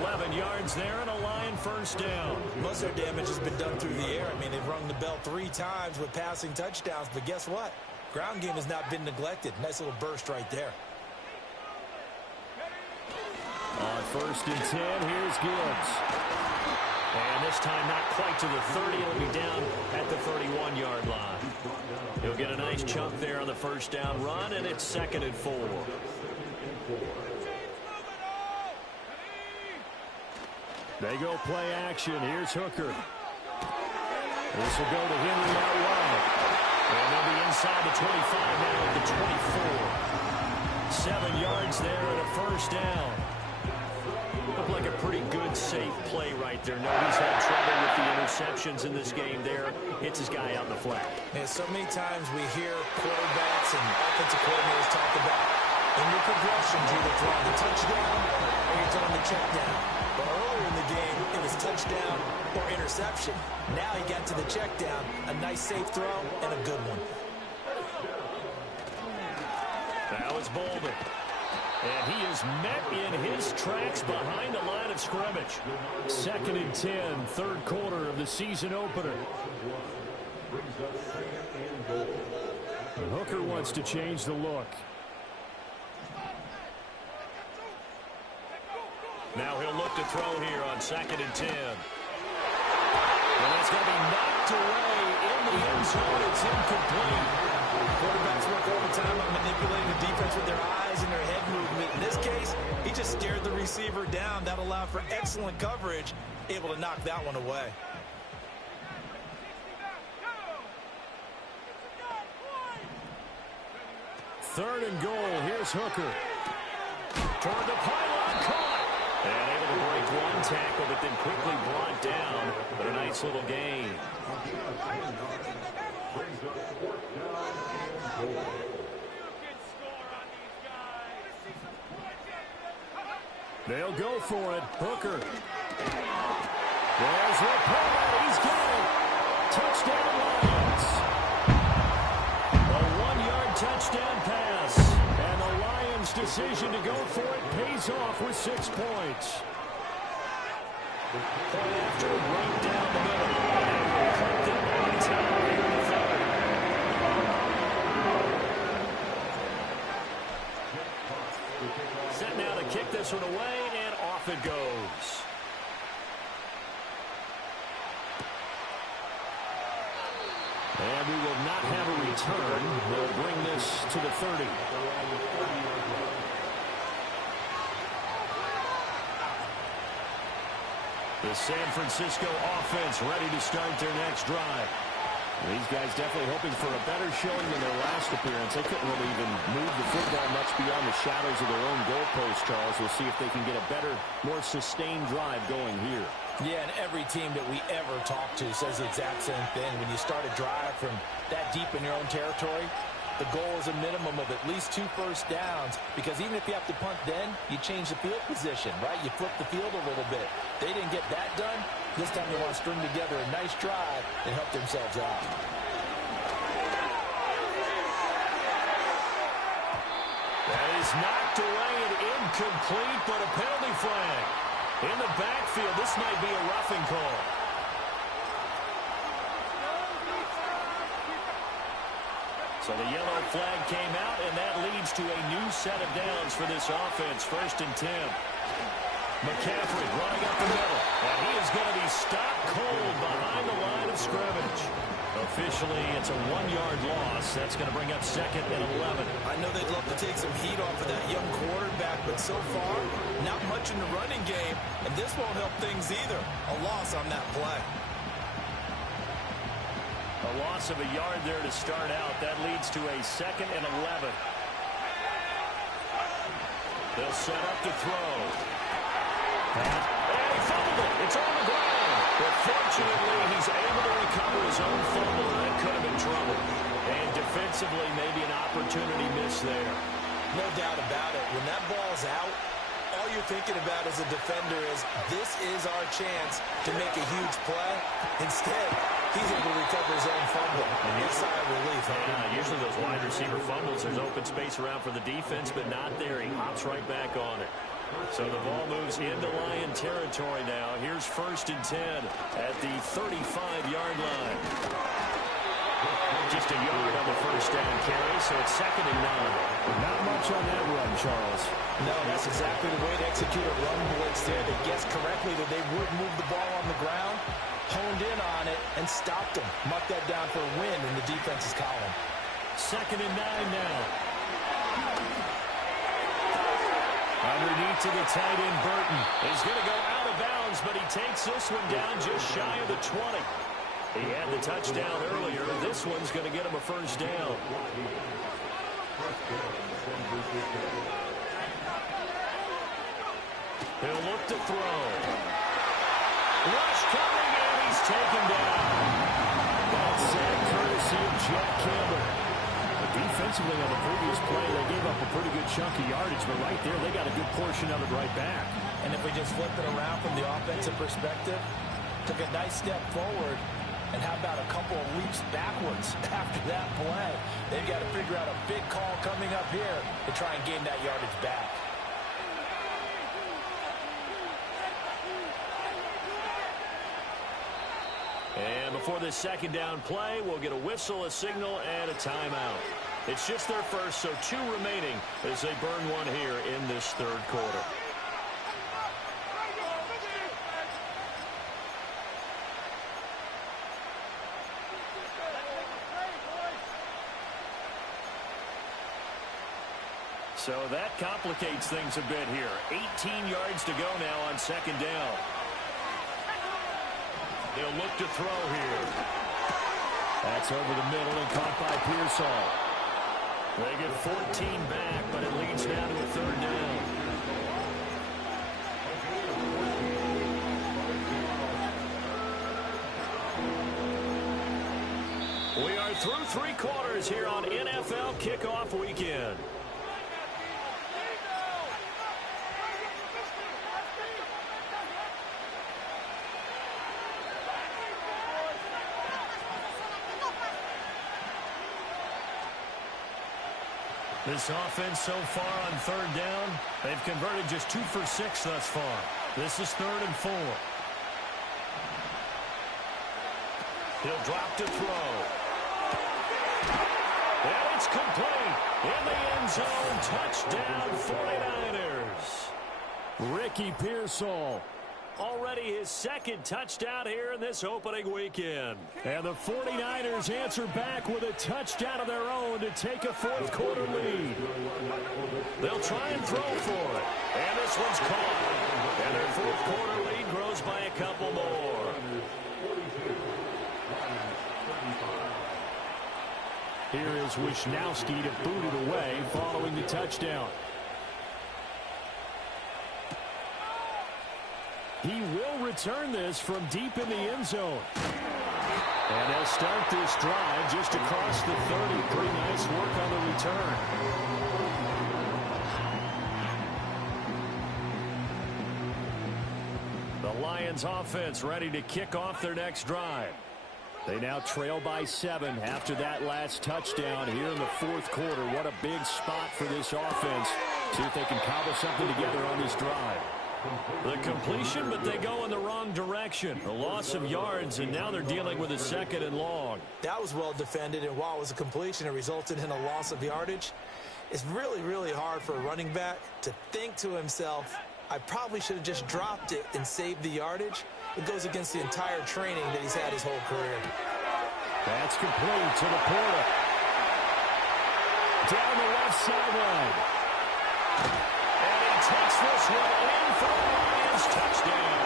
11 yards there and a Lion 1st down. Most of their damage has been done through the air. I mean, they've rung the bell 3 times with passing touchdowns, but guess what? Ground game has not been neglected. Nice little burst right there. On 1st and 10, here's Gibbs. And this time not quite to the 30. It'll be down at the 31-yard line. He'll get a nice chunk there on the 1st down run, and it's 2nd and 4. They go play action. Here's Hooker. This will go to Henry out wide. And they'll be inside the 25 now at the 24. 7 yards there and a first down. Looked like a pretty good, safe play right there. No, he's had trouble with the interceptions in this game there. Hits his guy out in the flat. And so many times we hear quarterbacks and offensive coordinators talk about in your progressions, you're either throwing the touchdown or you're throwing the check down. But earlier in the game, it was touchdown or interception. Now he got to the check down. A nice safe throw and a good one. Now it's Bolden. And he is met in his tracks behind the line of scrimmage. 2nd and 10, third quarter of the season opener. And Hooker wants to change the look. Now he'll look to throw here on 2nd and 10. And it's going to be knocked away in the end zone. It's incomplete. Quarterbacks work all the time on manipulating the defense with their eyes and their head movement. In this case, he just scared the receiver down. That allowed for excellent coverage, able to knock that one away. Third and goal. Here's Hooker. Toward the pylon, caught. And able to break one tackle, but then quickly brought down. But a nice little gain. They'll go for it. Hooker. There's Rapoport. He's got it. Touchdown Lions. A 1-yard touchdown pass. And the Lions' decision to go for it pays off with 6 points. Point after right down the middle. And we'll cut them on time here in the third. Set now to kick this one away, and off it goes. And we will not have a return. They'll bring this to the 30. The San Francisco offense ready to start their next drive. These guys definitely hoping for a better showing than their last appearance. They couldn't really even move the football much beyond the shadows of their own goalpost, Charles. We'll see if they can get a better, more sustained drive going here. Yeah, and every team that we ever talk to says the exact same thing. When you start a drive from that deep in your own territory, the goal is a minimum of at least 2 first downs, because even if you have to punt then, you change the field position, right? You flip the field a little bit. They didn't get that done. This time they want to string together a nice drive and help themselves out. That is knocked away and incomplete, but a penalty flag. In the backfield, this might be a roughing call. So the yellow flag came out, and that leads to a new set of downs for this offense. 1st and 10. McCaffrey running up the middle. And he is going to be stopped cold behind the line of scrimmage. Officially, it's a 1-yard loss. That's going to bring up 2nd and 11. I know they'd love to take some heat off of that young quarterback, but so far, not much in the running game, and this won't help things either. A loss on that play. A loss of a yard there to start out. That leads to a 2nd and 11. They'll set up to throw. And he fumbled it. It's on the ground. But fortunately, he's able to recover his own fumble. That could have been trouble. And defensively, maybe an opportunity miss there. No doubt about it. When that ball's out, all you're thinking about as a defender is, this is our chance to make a huge play. Instead, he's able to recover his own fumble. And his sigh of relief. Yeah, usually those wide receiver fumbles, there's open space around for the defense, but not there. He hops right back on it. So the ball moves into Lion territory now. Here's 1st and 10 at the 35-yard line. Just a yard on the first down carry, so it's 2nd and 9. Not much on that run, Charles. No, that's exactly the way to execute a run blitz there. They guessed correctly that they would move the ball on the ground, honed in on it, and stopped them. Mark that down for a win in the defense's column. 2nd and 9 now. Underneath to the tight end, Burton. He's going to go out of of bounds, but he takes this one down just shy of the 20. He had the touchdown earlier. This one's going to get him a first down. He'll look to throw. Rush coming, and he's taken down. That's sack courtesy of Jack Campbell. Defensively on the previous play, they gave up a pretty good chunk of yardage, but right there, they got a good portion of it right back. And if we just flip it around from the offensive perspective, took a nice step forward, and how about a couple of leaps backwards after that play? They've got to figure out a big call coming up here to try and gain that yardage back. And before this second down play, we'll get a whistle, a signal, and a timeout. It's just their first, so 2 remaining as they burn one here in this third quarter. So that complicates things a bit here. 18 yards to go now on second down. They'll look to throw here. That's over the middle and caught by Pearsall. They get 14 back, but it leads now to a third down. We are through 3 quarters here on NFL Kickoff Weekend. This offense so far on third down, they've converted just 2 for 6 thus far. This is 3rd and 4. He'll drop to throw. And it's complete. In the end zone, touchdown 49ers. Ricky Pearsall. Already his 2nd touchdown here in this opening weekend. And the 49ers answer back with a touchdown of their own to take a 4th quarter lead. They'll try and throw for it. And this one's caught. And their 4th quarter lead grows by a couple more. Here is Wisnowski to boot it away following the touchdown. He will return this from deep in the end zone. And they'll start this drive just across the 30. Pretty nice work on the return. The Lions offense ready to kick off their next drive. They now trail by 7 after that last touchdown here in the 4th quarter. What a big spot for this offense. See if they can cobble something together on this drive. The completion, but they go in the wrong direction. A loss of yards, and now they're dealing with a 2nd and long. That was well defended, and while it was a completion, it resulted in a loss of yardage. It's really, really hard for a running back to think to himself, I probably should have just dropped it and saved the yardage. It goes against the entire training that he's had his whole career. That's complete to the Porter. Down the left sideline. And he takes this one in for the Lions touchdown.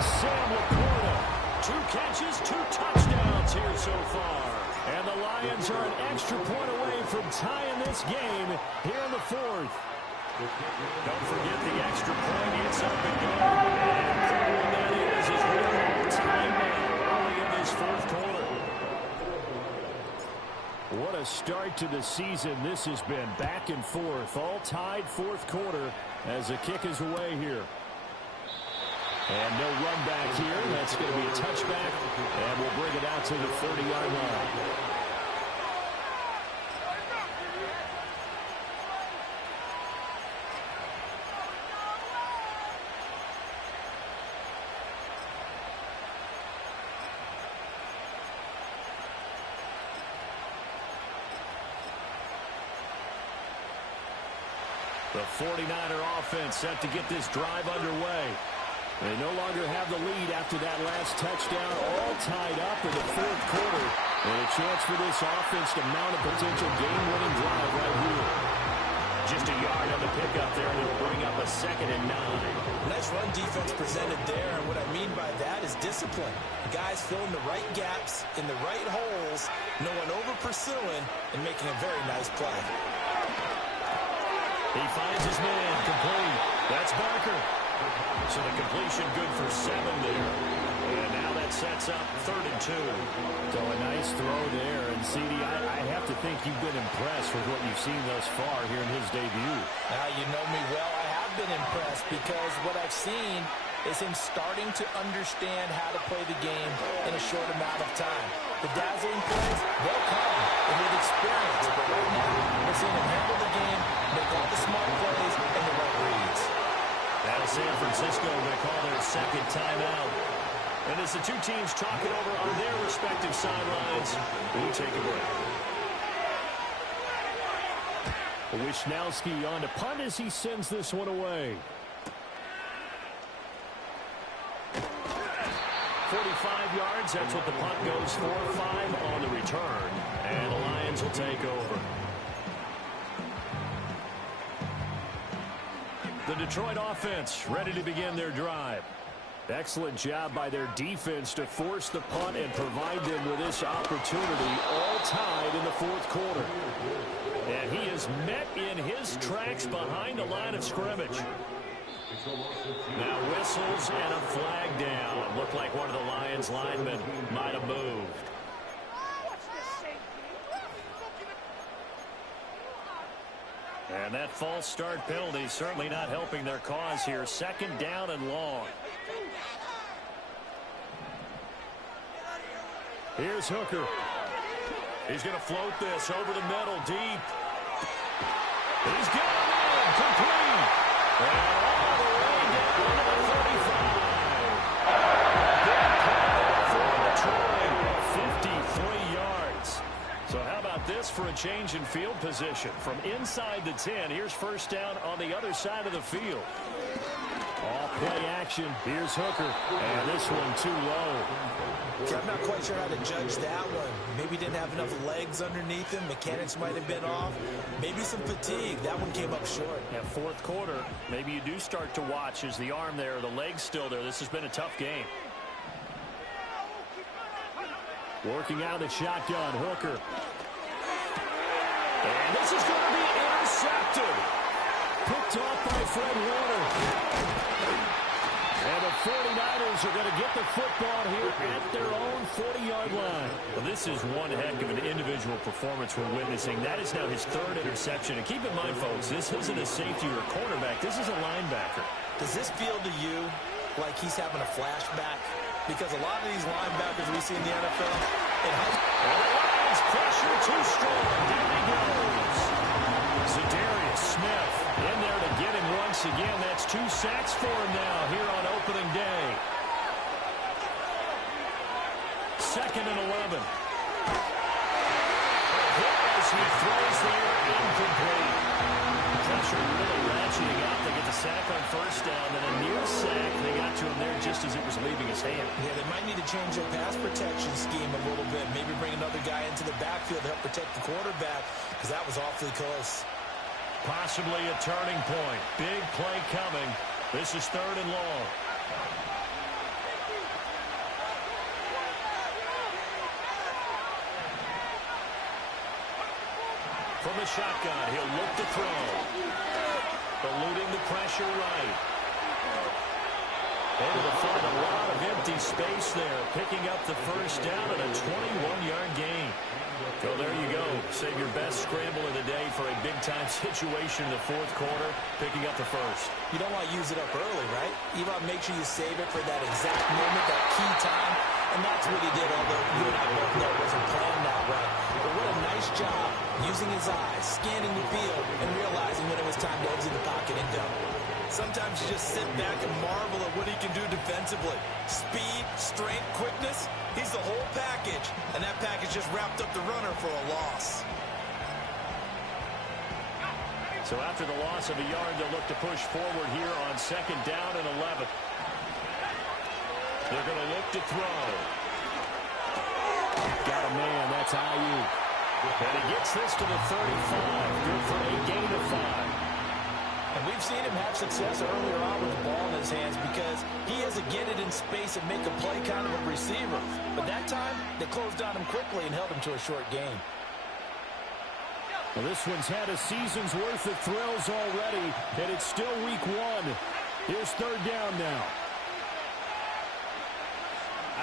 Sam Laporta, 2 catches, 2 touchdowns here so far. And the Lions are an extra point away from tying this game here in the 4th. Don't forget the extra point. It's up and going. And problem that is we're all timeout early in this 4th quarter. What a start to the season this has been. Back and forth. All tied 4th quarter as the kick is away here. And no run back here. That's going to be a touchback. And we'll bring it out to the 30-yard line. The 49er offense set to get this drive underway. They no longer have the lead after that last touchdown, all tied up in the 4th quarter. And a chance for this offense to mount a potential game-winning drive right here. Just a yard on the pickup there, and it'll bring up a 2nd and 9. Nice run defense presented there, and what I mean by that is discipline. Guys filling the right gaps in the right holes, no one over-pursuing, and making a very nice play. He finds his man, complete. That's Barker. So the completion good for 7 there. And now that sets up 3rd and 2. So a nice throw there. And, CD, I have to think you've been impressed with what you've seen thus far here in his debut. Now, you know me well. I have been impressed because what I've seen is him starting to understand how to play the game in a short amount of time. The dazzling plays, they'll come with experience. But right now, we're seeing him handle the game, make all the smart plays, and the right reads. Now San Francisco going to call their 2nd timeout. And as the two teams talk it over on their respective sidelines, we take a break. Wishnowski on to punt as he sends this one away. 45 yards, that's what the punt goes for. 5 on the return. And the Lions will take over. The Detroit offense ready to begin their drive. Excellent job by their defense to force the punt and provide them with this opportunity, all tied in the 4th quarter. And he is met in his tracks behind the line of scrimmage. Now whistles and a flag down. Looked like one of the Lions linemen might have moved. And that false start penalty certainly not helping their cause here. 2nd down and long. Here's Hooker. He's going to float this over the middle, deep. He's got it in, complete. And all the way down to the 35. Big play for Detroit, 53 yards. So how about this for a change in field position? From inside the 10, here's 1st down on the other side of the field. Off play action. Here's Hooker. And this one too low. Okay, I'm not quite sure how to judge that one. Maybe didn't have enough legs underneath him. Mechanics might have been off. Maybe some fatigue. That one came up short. Yeah, 4th quarter, maybe you do start to watch as the arm there, the leg's still there. This has been a tough game. Working out the shotgun, Hooker. And this is going to be intercepted. Picked off by Fred Warner. And the 49ers are going to get the football here at their own 40-yard line. Well, this is one heck of an individual performance we're witnessing. That is now his 3rd interception. And keep in mind, folks, this isn't a safety or a cornerback. This is a linebacker. Does this feel to you like he's having a flashback? Because a lot of these linebackers we see in the NFL, and the Lions pressure too strong. Down he goes. Za'Darius Smith in there to get him once again. That's 2 sacks for him now here on opening day. 2nd and 11. As he throws there, incomplete. Pressure really ratcheting up. They get the sack on 1st down, then a near sack. They got to him there just as it was leaving his hand. Yeah, they might need to change their pass protection scheme a little bit. Maybe bring another guy into the backfield to help protect the quarterback, because that was awfully close. Possibly a turning point. Big play coming. This is 3rd and long. From the shotgun, he'll look to throw. Eluding the pressure right. Able to find a lot of empty space there. Picking up the 1st down and a 21-yard gain. So there you go. Save your best scramble of the day for a big-time situation in the 4th quarter. Picking up the 1st. You don't want to use it up early, right? You want to make sure you save it for that exact moment, that key time. And that's what he did, although you and I both know it wasn't planned that way. But what a nice job using his eyes, scanning the field, and realizing when it was time to exit the pocket and go. Sometimes you just sit back and marvel at what he can do defensively. Speed, strength, quickness, he's the whole package. And that package just wrapped up the runner for a loss. So after the loss of a yard, they'll look to push forward here on 2nd down and 11. They're going to look to throw. Got a man. That's Ayuk. And he gets this to the 35. Good for a gain of 5. And we've seen him have success earlier on with the ball in his hands because he has to get it in space and make a play kind of a receiver. But that time, they closed on him quickly and held him to a short gain. Well, this one's had a season's worth of thrills already, and it's still week 1. Here's third down now.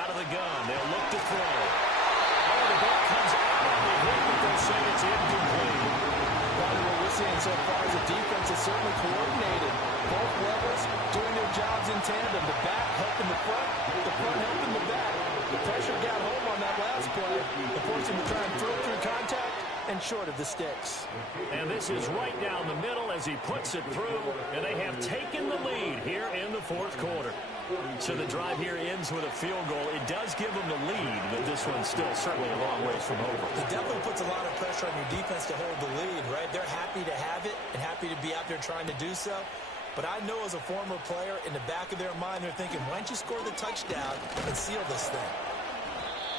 Out of the gun, they'll look to throw. Oh, the ball comes out on the hit, but they'll say it's incomplete. What we're seeing so far is the defense is certainly coordinated. Both levels doing their jobs in tandem. The back helping the front helping the back. The pressure got home on that last play, forcing him to try and throw through contact and short of the sticks. And this is right down the middle as he puts it through, and they have taken the lead here in the fourth quarter. So the drive here ends with a field goal. It does give them the lead, but this one's still certainly a long ways from over. It definitely puts a lot of pressure on your defense to hold the lead, right? They're happy to have it and happy to be out there trying to do so. But I know as a former player, in the back of their mind, they're thinking, why don't you score the touchdown and seal this thing?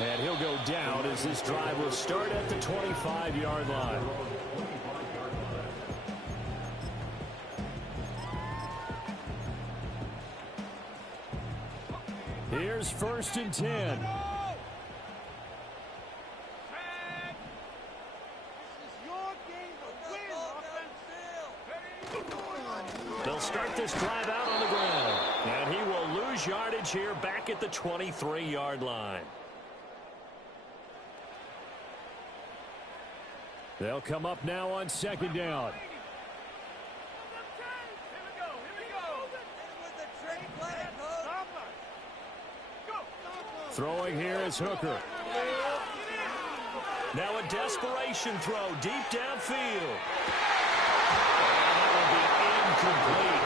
And he'll go down as this drive will start at the 25-yard line. Here's 1st and 10. They'll start this drive out on the ground. And he will lose yardage here back at the 23-yard line. They'll come up now on 2nd down. Throwing here is Hooker. Now a desperation throw deep downfield. And that will be incomplete.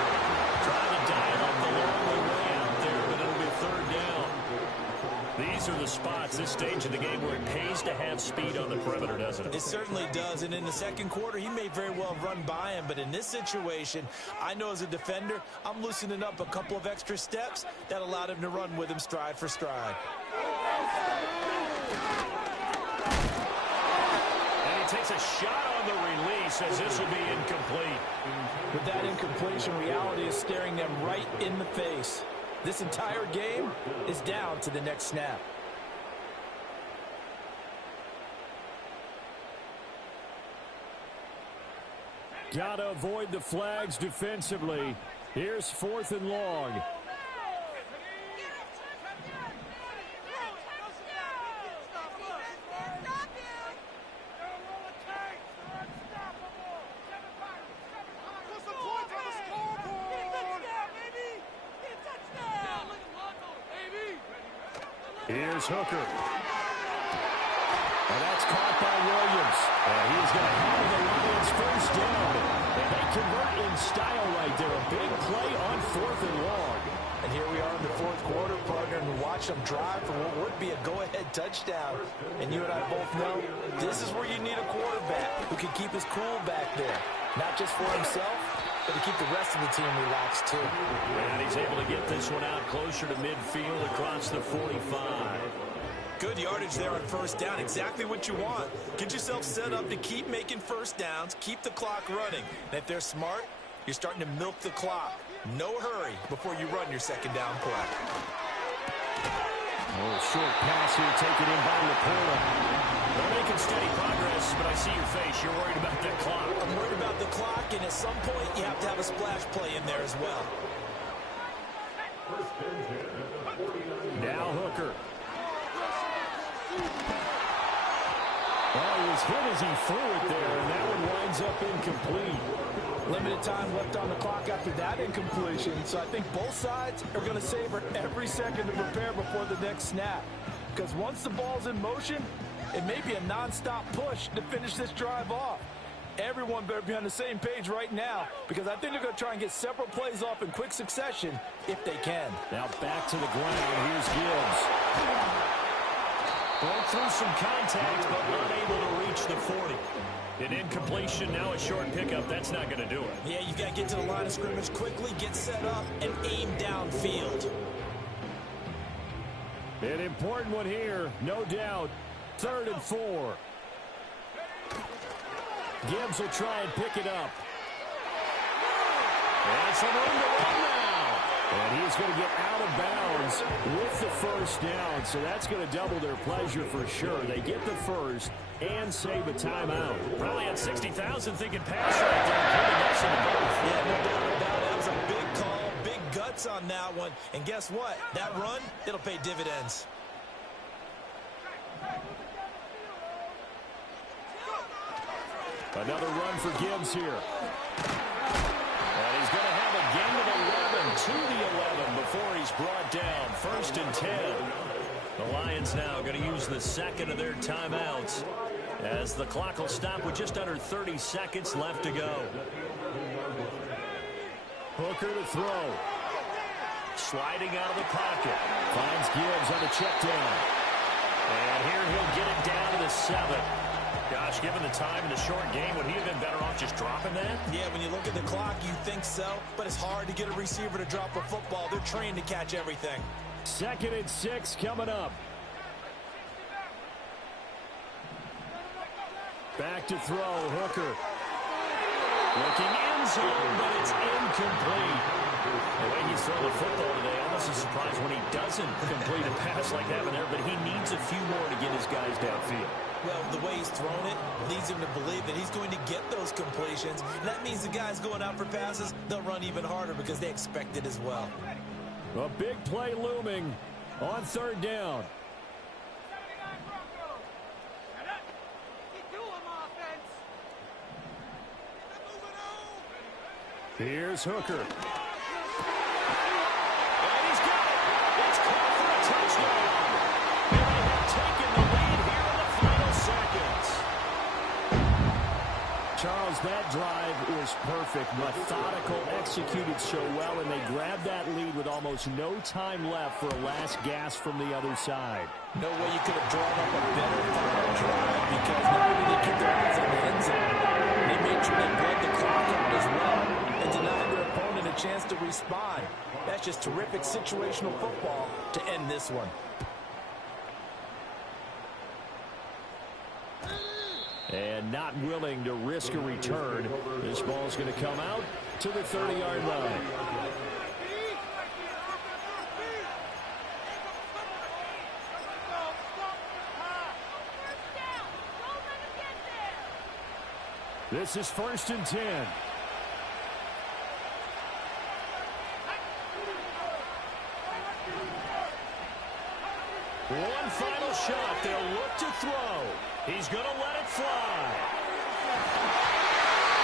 Trying to dial up the long way out there, but it'll be 3rd down. These are the spots, this stage of the game, where it pays to have speed on the perimeter, doesn't it? It certainly does, and in the second quarter, he may very well run by him, but in this situation, I know as a defender, I'm loosening up a couple of extra steps that allowed him to run with him stride for stride. And he takes a shot on the release as this will be incomplete. With that incompletion, reality is staring them right in the face. This entire game is down to the next snap. Gotta avoid the flags defensively. Here's 4th and long. Here's Hooker. And that's caught by Williams. And he's going to have the Lions 1st down. And they convert in style right there. A big play on 4th and long. And here we are in the 4th quarter, partner, and watch them drive for what would be a go-ahead touchdown. And you and I both know this is where you need a quarterback who can keep his cool back there. Not just for himself, but to keep the rest of the team relaxed, too. And he's able to get this one out closer to midfield across the 45. Good yardage there on 1st down. Exactly what you want. Get yourself set up to keep making 1st downs, keep the clock running. And if they're smart, you're starting to milk the clock. No hurry before you run your 2nd down play. Oh, short pass here taken in by Laporta. They're making steady progress, but I see your face. You're worried about that clock. I'm worried about the clock, and at some point, you have to have a splash play in there as well. Now Hooker. Well, he was hit as he threw it there, and that one winds up incomplete. Limited time left on the clock after that incompletion, so I think both sides are going to savor every second to prepare before the next snap. Because once the ball's in motion, it may be a non-stop push to finish this drive off. Everyone better be on the same page right now, because I think they're going to try and get several plays off in quick succession if they can. Now back to the ground. Here's Gibbs. Broke through some contact, but not able to reach the 40. An incompletion, now a short pickup. That's not going to do it. Yeah, you've got to get to the line of scrimmage quickly, get set up, and aim downfield. An important one here, no doubt. 3rd and 4. Gibbs will try and pick it up. And some room to run now. And he's going to get out of bounds with the first down. So that's going to double their pleasure for sure. They get the first and save a timeout. Probably had 60,000 thinking pass right there, including us in the booth. Yeah, no doubt about it. That was a big call, big guts on that one. And guess what? That run, it'll pay dividends. Another run for Gibbs here. And he's going to have a gain of 11 to the 11 before he's brought down. 1st and 10. The Lions now going to use the second of their timeouts as the clock will stop with just under 30 seconds left to go. Hooker to throw. Sliding out of the pocket. Finds Gibbs on the check down. And here he'll get it down to the 7. Gosh, given the time in the short game, would he have been better off just dropping that? Yeah, when you look at the clock, you think so. But it's hard to get a receiver to drop a football. They're trained to catch everything. 2nd and 6 coming up. Back to throw, Hooker. Looking end zone, but it's incomplete. The way he's throwing the football today, almost a surprise when he doesn't complete a pass like that there, but he needs a few more to get his guys downfield. Well, the way he's thrown it leads him to believe that he's going to get those completions. And that means the guys going out for passes, they'll run even harder because they expect it as well. A big play looming on 3rd down. Here's Hooker. And he's got it. It's caught for a touchdown. And they have taken the lead here in the final seconds. Charles, that drive was perfect. Methodical, executed so well, and they grabbed that lead with almost no time left for a last gasp from the other side. No way you could have drawn up a better final drive because not only did they keep their eyes on the end zone, they made sure they bled the clock out as well and denied their opponent a chance to respond. That's just terrific situational football to end this one. And not willing to risk a return. This ball's going to come out to the 30-yard line. This is 1st and 10. One final shot. They'll look to throw. He's going to let it fly.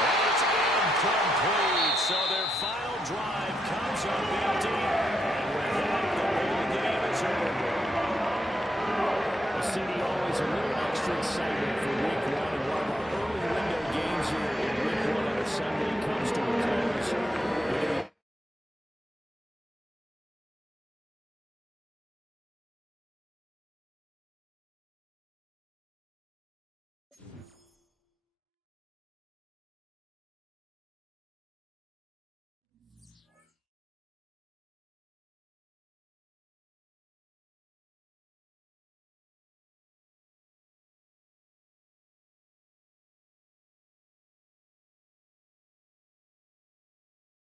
And it's incomplete. So their final drive comes up empty. And with that, the ball game is over. CD, always a little extra excitement for week 1 and one of our